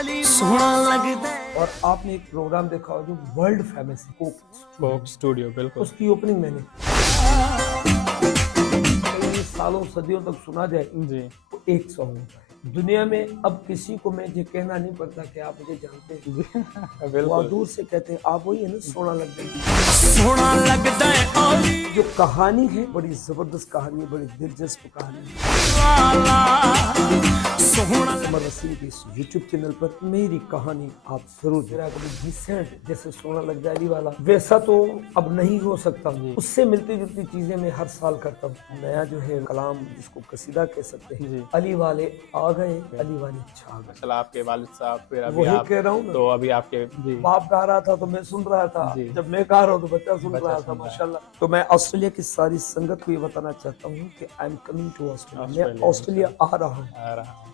सोना लगता है। और आपने एक प्रोग्राम देखा हो जो वर्ल्ड फेमस है, कोक स्टूडियो, बिल्कुल। उसकी ओपनिंग मैंने कई सालों सदियों तक सुना जाए जी। तो एक सॉन्ग होता है। दुनिया में अब किसी को मैं ये कहना नहीं पड़ता कि आप मुझे जानते हैं। वो बिल्कुल। दूर से कहते हैं आप वही है ना, सोना लगता है। सोना लगता है। जो कहानी है बड़ी जबरदस्त कहानी है, बड़ी दिलचस्प कहानी है। उमर वसीम के इस यूट्यूब चैनल पर मेरी कहानी आप जरूर। मेरा कभी डिसेंट जैसे सोना लग जाएगी वाला वैसा तो अब नहीं हो सकता, उससे मिलती जुलती चीजें मैं हर साल करता हूँ। नया जो है कलाम जिसको कसीदा कह सकते हैं, अली वाले आ गए, अली वाले छा गए। चला आपके वालिद साहब, फिर अभी वही आप, कह रहा हूँ ना, तो अभी आपके जी बाप गा रहा था तो मैं सुन रहा था, जब मैं गा रहा हूँ तो बच्चा सुन बच्चा रहा था। सुन रहा है। माशाल्लाह। तो मैं ऑस्ट्रेलिया की सारी संगत को ये बताना चाहता हूँ कि I am coming to Australia. मैं ऑस्ट्रेलिया ऑस्ट्रेलिया आ रहा हूँ। आ रहा हूँ।